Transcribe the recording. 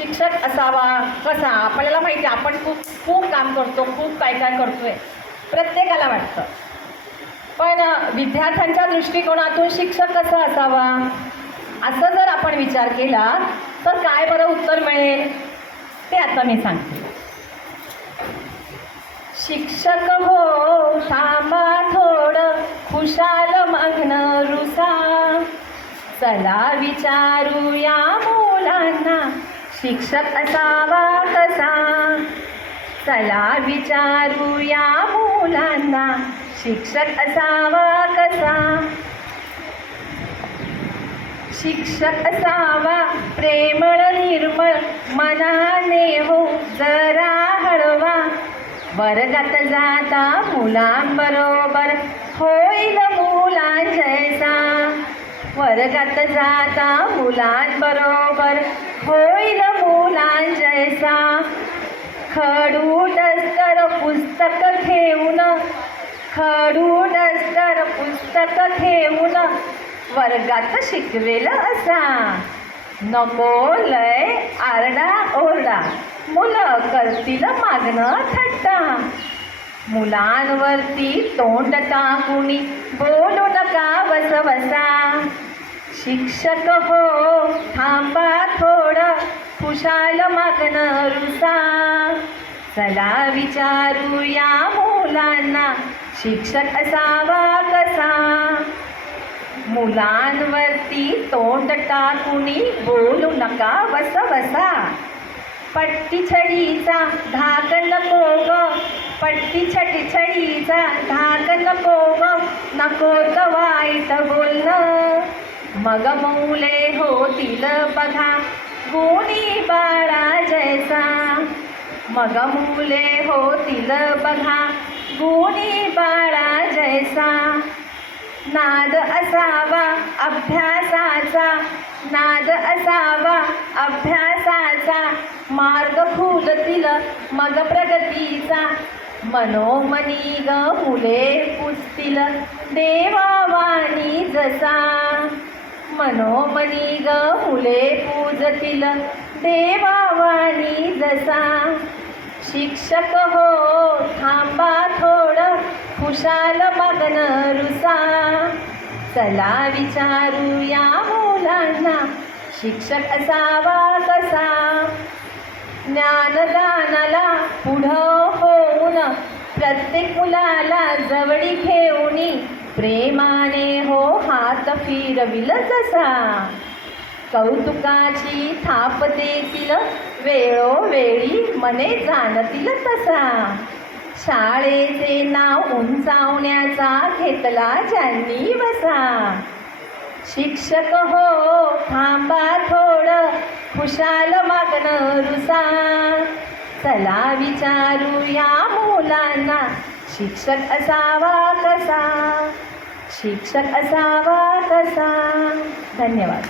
शिक्षक असावा कसा? आपल्याला माहिती आहे आपण खूप खूप काम करतो खूप काय काय करतोय. प्रत्येकाला वाटतं. पण विद्यार्थ्यांच्या दृष्टिकोनातून शिक्षक कसा असावा? असं जर आपण विचार केला तर काय बरं उत्तर मिळेल? ते आता मी सांगते. शिक्षक हो थांबा थोडं खुशाल मग्न रुसा. चला विचारूया मुलांना शिक्षक असावा कसा? चला विचारूया मुलांना. शिक्षक असावा कसा? शिक्षक असावा प्रेमळ निर्मळ मनाने हो जरा हळवा. वर्गात जाता मुलांबरोबर होईल मुलांजयसा वर्गात जाता मुलांबरोबर होईल मुलांजयसा खडू डस्तर पुस्तक ठेवून खडू डस्तर पुस्तक ठेवून वर्गात शिकलेलं असा. नको लय आरडा ओरडा मुलं करतील मागणं थट्टा. मुलांवरती तोंड टाकुनी बोलू नका वसवसा शिक्षक हो थांबा थोडं. कुशाल मागण रुसा चला विचारूया मुलांना शिक्षक असावा कसा? मुलांवरती तोंड टाकुनी बोलू नका बस बसा पट्टी छडीचा धाक नको ग पट्टी छटी छडीचा धाक नको ग नको ग वाईट बोलणं. मग मौले होतील बघा. गुणी बाळा जैसा? मग मुले होतील बघा गुणी बाळा जैसा? नाद असावा अभ्यासाचा नाद असावा अभ्यासाचा मार्ग फुलतील मग प्रगतीचा. मनोमनी ग मुले पुजतील देवावाणी जसा. मनोमनी ग मुले पूजतील. देवावाणी जसा. शिक्षक हो थांबा थोड खुशाल मगन रुसा. चला विचारूया मुलांना शिक्षक असावा कसा? ज्ञानदानाला पुढं होऊन प्रत्येक मुलाला जवळी घेऊनी प्रेमाने हो हात फिरविल जसा. कौतुकाची थाप देतील वेळोवेळी मने जाणतील तसा. शाळेचे नाव उंचावण्याचा घेतला ज्यांनी वसा. शिक्षक हो थांबा थोडं खुशाल मागणं रुसा. चला विचारू या मुलांना शिक्षक असावा कसा शिक्षक असावा कसा धन्यवाद.